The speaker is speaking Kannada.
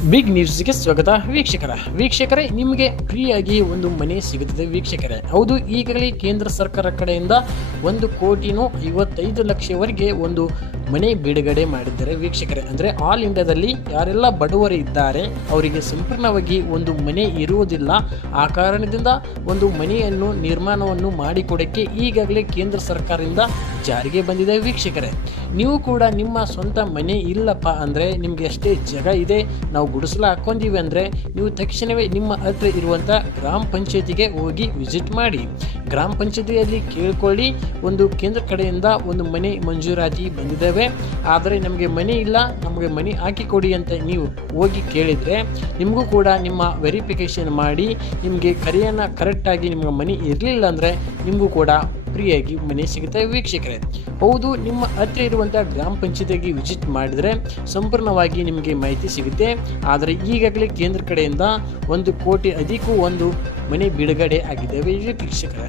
ಬಿಗ್ ನ್ಯೂಸ್ಗೆ ಸ್ವಾಗತ ವೀಕ್ಷಕರೇ ನಿಮಗೆ ಫ್ರೀಯಾಗಿ ಒಂದು ಮನೆ ಸಿಗುತ್ತದೆ ವೀಕ್ಷಕರೇ. ಹೌದು, ಈಗಾಗಲೇ ಕೇಂದ್ರ ಸರ್ಕಾರ ಕಡೆಯಿಂದ 1,55,00,000ವರೆಗೆ ಒಂದು ಮನೆ ಬಿಡುಗಡೆ ಮಾಡಿದ್ದಾರೆ ವೀಕ್ಷಕರೇ. ಅಂದರೆ ಆಲ್ ಇಂಡಿಯಾದಲ್ಲಿ ಯಾರೆಲ್ಲ ಬಡವರು ಇದ್ದಾರೆ ಅವರಿಗೆ ಸಂಪೂರ್ಣವಾಗಿ ಒಂದು ಮನೆ ಇರುವುದಿಲ್ಲ. ಆ ಕಾರಣದಿಂದ ಒಂದು ಮನೆಯನ್ನು ನಿರ್ಮಾಣವನ್ನು ಮಾಡಿಕೊಡೋಕ್ಕೆ ಈಗಾಗಲೇ ಕೇಂದ್ರ ಸರ್ಕಾರದಿಂದ ಜಾರಿಗೆ ಬಂದಿದೆ ವೀಕ್ಷಕರೇ. ನೀವು ಕೂಡ ನಿಮ್ಮ ಸ್ವಂತ ಮನೆ ಇಲ್ಲಪ್ಪ ಅಂದರೆ ನಿಮಗೆ ಅಷ್ಟೇ ಜಾಗ ಇದೆ, ನಾವು ಗುಡಿಸಲು ಹಾಕ್ಕೊಂಡಿವಿ ಅಂದರೆ ನೀವು ತಕ್ಷಣವೇ ನಿಮ್ಮ ಹತ್ರ ಇರುವಂಥ ಗ್ರಾಮ ಪಂಚಾಯತಿಗೆ ಹೋಗಿ ವಿಸಿಟ್ ಮಾಡಿ. ಗ್ರಾಮ ಪಂಚಾಯತಿಯಲ್ಲಿ ಕೇಳ್ಕೊಳ್ಳಿ, ಒಂದು ಕೇಂದ್ರ ಕಡೆಯಿಂದ ಒಂದು ಮನೆ ಮಂಜೂರಾತಿ ಬಂದಿದ್ದಾವೆ, ಆದರೆ ನಮಗೆ ಮನೆ ಇಲ್ಲ, ನಮಗೆ ಮನೆ ಹಾಕಿಕೊಡಿ ಅಂತ ನೀವು ಹೋಗಿ ಕೇಳಿದರೆ ನಿಮಗೂ ಕೂಡ ನಿಮ್ಮ ವೆರಿಫಿಕೇಷನ್ ಮಾಡಿ ನಿಮಗೆ ಕರೆಕ್ಟಾಗಿ ನಿಮಗೆ ಮನೆ ಇರಲಿಲ್ಲ ಅಂದರೆ ನಿಮಗೂ ಕೂಡ ಫ್ರೀಯಾಗಿ ಮನೆ ಸಿಗುತ್ತೆ ವೀಕ್ಷಕರೇ. ಹೌದು, ನಿಮ್ಮ ಹತ್ತಿರ ಇರುವಂಥ ಗ್ರಾಮ ಪಂಚಾಯತಿಗೆ ವಿಸಿಟ್ ಮಾಡಿದರೆ ಸಂಪೂರ್ಣವಾಗಿ ನಿಮಗೆ ಮಾಹಿತಿ ಸಿಗುತ್ತೆ. ಆದರೆ ಈಗಾಗಲೇ ಕೇಂದ್ರ ಕಡೆಯಿಂದ 1 ಕೋಟಿ ಅಧಿಕ ಒಂದು ಮನೆ ಬಿಡುಗಡೆ ಆಗಿದ್ದಾವೆ ವೀಕ್ಷಕರೇ.